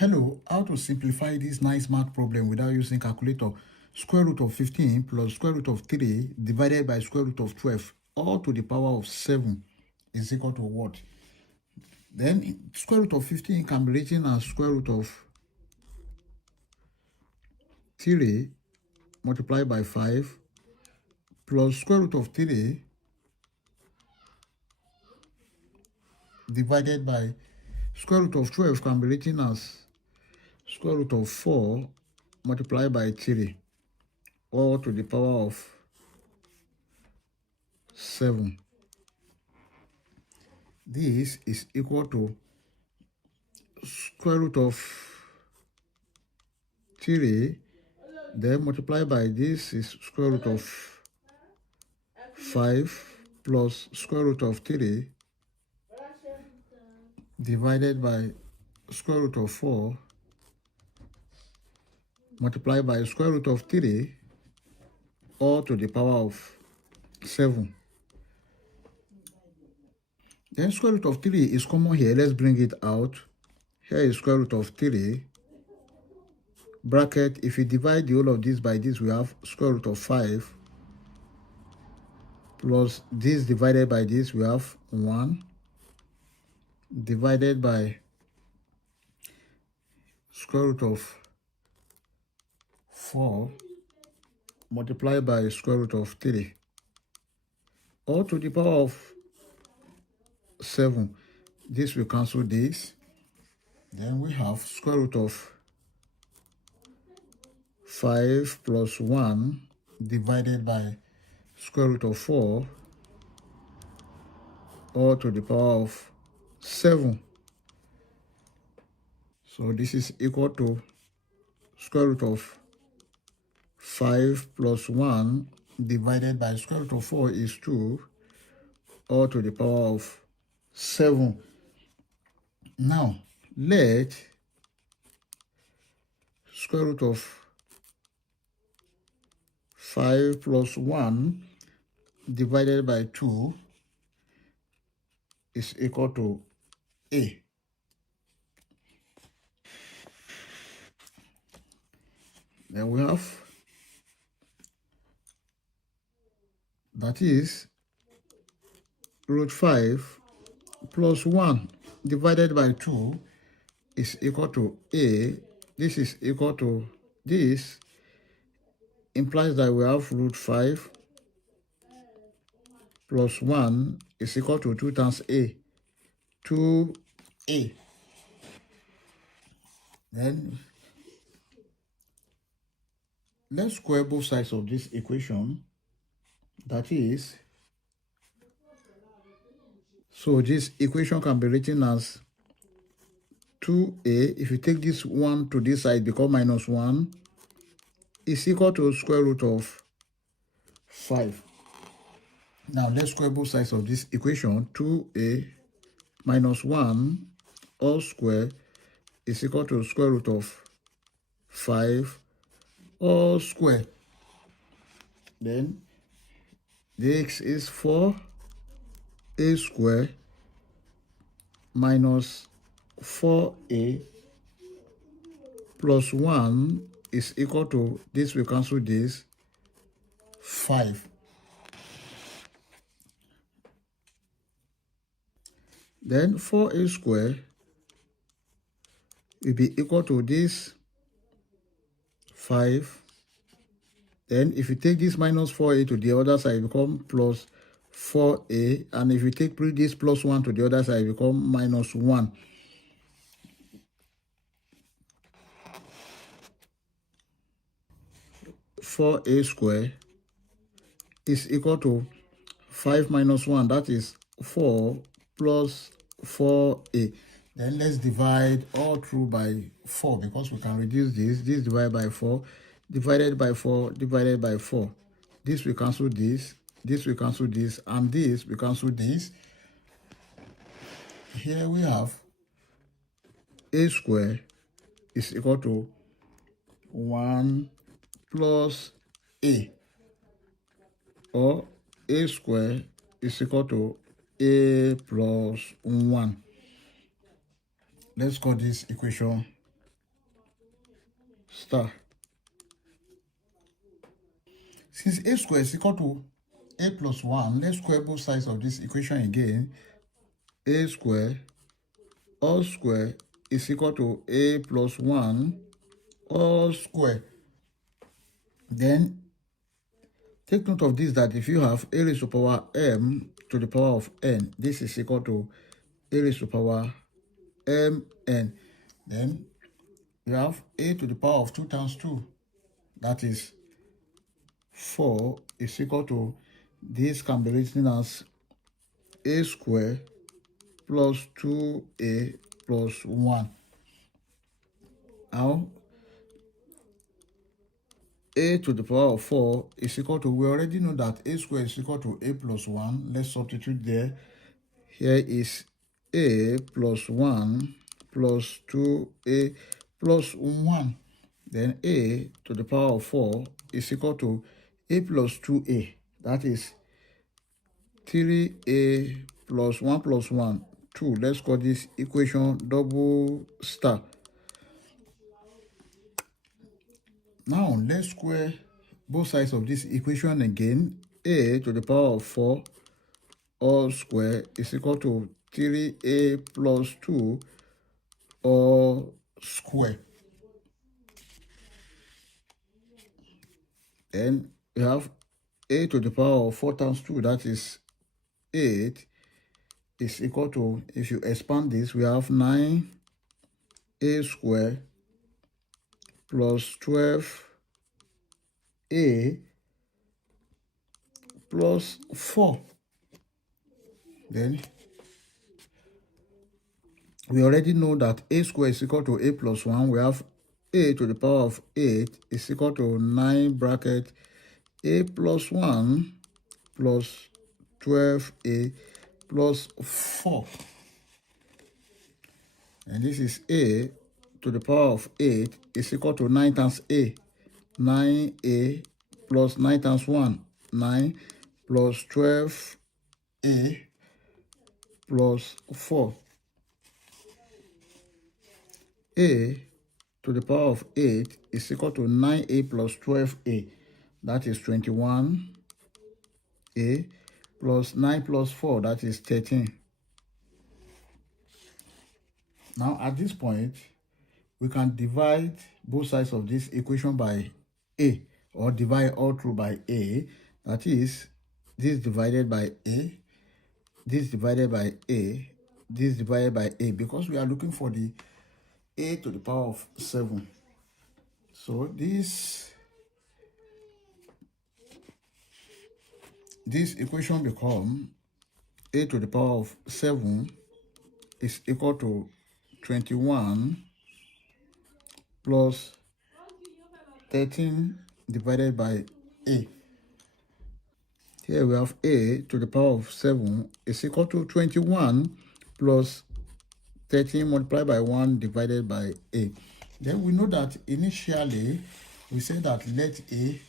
Hello, how to simplify this nice math problem without using calculator. Square root of 15 plus square root of 3 divided by square root of 12 all to the power of 7 is equal to what? Then square root of 15 can be written as square root of 3 multiplied by 5 plus square root of 3 divided by square root of 12 can be written as square root of 4 multiplied by 3 all to the power of 7. This is equal to square root of 3, then multiply by this is square root of 5 plus square root of 3 divided by square root of 4 multiplied by square root of 3 all to the power of 7. Then square root of 3 is common here. Let's bring it out. Here is square root of 3 bracket. If you divide the whole of this by this, we have square root of 5 plus this divided by this, we have 1 divided by square root of 4 multiplied by square root of 3 all to the power of 7. This will cancel this. Then we have square root of 5 plus 1 divided by square root of 4 all to the power of 7. So this is equal to square root of 5 plus 1 divided by square root of 4 is 2 all to the power of 7. Now let square root of 5 plus 1 divided by 2 is equal to a. Then we have, that is, root 5 plus 1 divided by 2 is equal to a. This is equal to this, implies that we have root 5 plus 1 is equal to 2 times a, 2a. Then let's square both sides of this equation. That is, so this equation can be written as 2a. If you take this 1 to this side, become minus 1 is equal to square root of 5. Now let's square both sides of this equation. 2a minus 1 all square is equal to square root of 5 all square. Then this is 4a square minus 4a plus 1 is equal to, this will cancel this, 5. Then 4a square will be equal to this 5. Then if you take this minus 4a to the other side, it become plus 4a. And if you take this plus 1 to the other side, it become minus 1. Four a square is equal to 5 minus 1, that is 4 plus 4a. Then let's divide all through by 4 because we can reduce this. This divided by 4, divided by 4, divided by 4. This will cancel this, this will cancel this, and this will cancel this. Here we have a square is equal to 1 plus a, or a square is equal to a plus 1. Let's call this equation star. Since a square is equal to a plus 1, let's square both sides of this equation again. A square all square is equal to a plus 1 all square. Then take note of this, that if you have a raised to power m to the power of n, this is equal to a raised to power mn. Then you have a to the power of 2 times 2, that is 4, is equal to, this can be written as a square plus 2a plus 1. Now, a to the power of 4 is equal to, we already know that a square is equal to a plus 1. Let's substitute there. Here is a plus 1 plus 2a plus 1. Then a to the power of 4 is equal to a plus 2a. That is 3a plus 1 plus 1, 2. Let's call this equation double star. Now, let's square both sides of this equation again. A to the power of 4 all square is equal to 3a plus 2 all square. Then we have a to the power of 4 times 2, that is 8, is equal to, if you expand this, we have 9a square plus 12a plus 4. Then we already know that a square is equal to a plus 1. We have a to the power of 8 is equal to 9 bracket a plus 1 plus 12a plus 4. And this is a to the power of 8 is equal to 9 times a. 9a plus 9 times 1, 9 plus 12a plus 4. A to the power of 8 is equal to 9a plus 12a. That is 21a plus 9 plus 4, that is 13. Now, at this point, we can divide both sides of this equation by a, or divide all through by a. That is, this divided by a, this divided by a, this divided by a, because we are looking for the a to the power of 7. So this equation becomes a to the power of 7 is equal to 21 plus 13 divided by a. Here we have a to the power of 7 is equal to 21 plus 13 multiplied by 1 divided by a. Then we know that initially we said that let a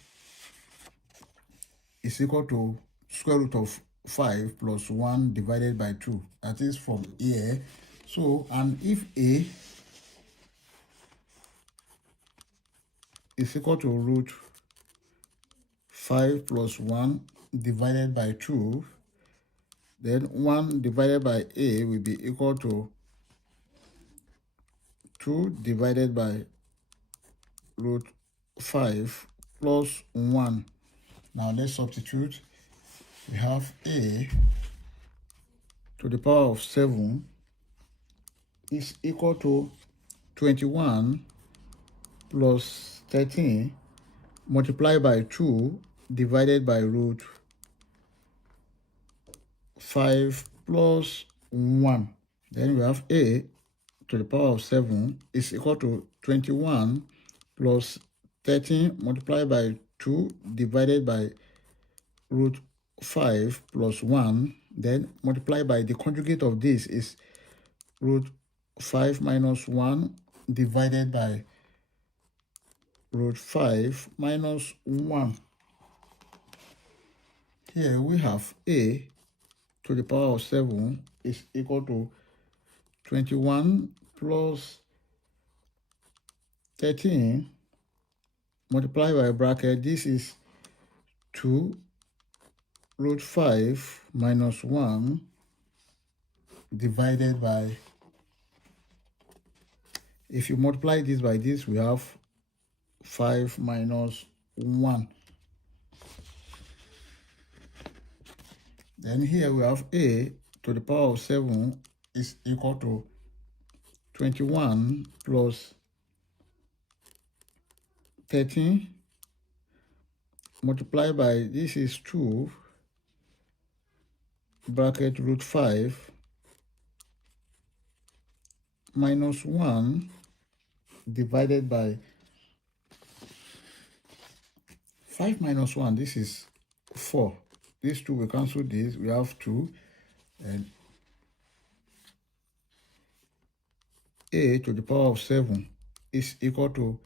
is equal to square root of 5 plus 1 divided by 2. That is from here. So, and if a is equal to root 5 plus 1 divided by 2, then 1 divided by a will be equal to 2 divided by root 5 plus 1. Now let's substitute. We have a to the power of 7 is equal to 21 plus 13 multiplied by 2 divided by root 5 plus 1. Then we have a to the power of 7 is equal to 21 plus 13 multiplied by 2 divided by root 5 plus 1. Then multiplied by the conjugate of this is root 5 minus 1 divided by root 5 minus 1. Here we have a to the power of 7 is equal to 21 plus 13 multiply by bracket. This is 2 root 5 minus 1 divided by, if you multiply this by this, we have 5 minus 1. Then here we have a to the power of 7 is equal to 21 plus 13 multiplied by, this is 2 bracket root 5 minus 1 divided by 5 minus 1. This is 4. These two, we cancel this. We have 2. And a to the power of 7 is equal to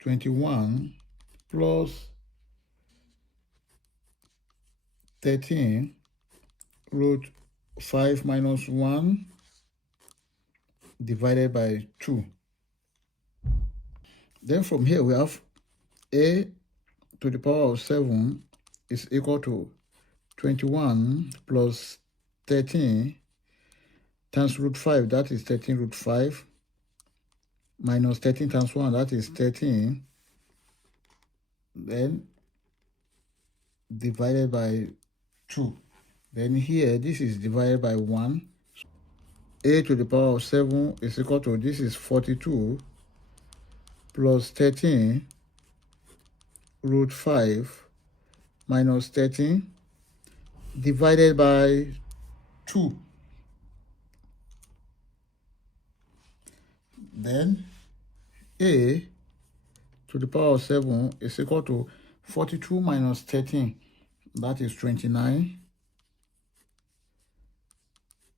21 plus 13 root 5 minus 1 divided by 2. Then from here we have a to the power of 7 is equal to 21 plus 13 times root 5, that is 13 root 5, minus 13 times 1, that is 13, then divided by 2. Then here, this is divided by 1. A to the power of 7 is equal to, this is 42 plus 13 root 5 minus 13 divided by 2. Then a to the power of 7 is equal to 42 minus 13, that is 29,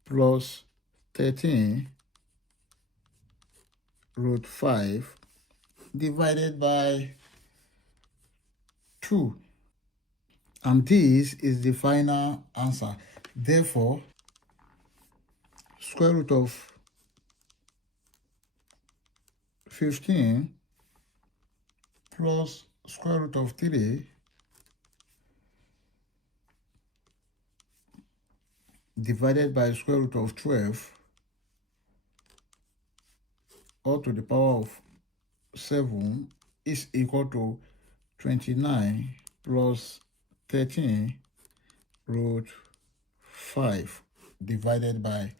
plus 13 root 5 divided by 2. And this is the final answer. Therefore, square root of 15 plus square root of 3 divided by square root of 12 all to the power of 7 is equal to 29 plus 13 root 5 divided by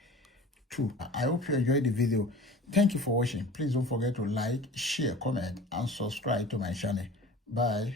2. I hope you enjoyed the video. Thank you for watching. Please don't forget to like, share, comment, and subscribe to my channel. Bye.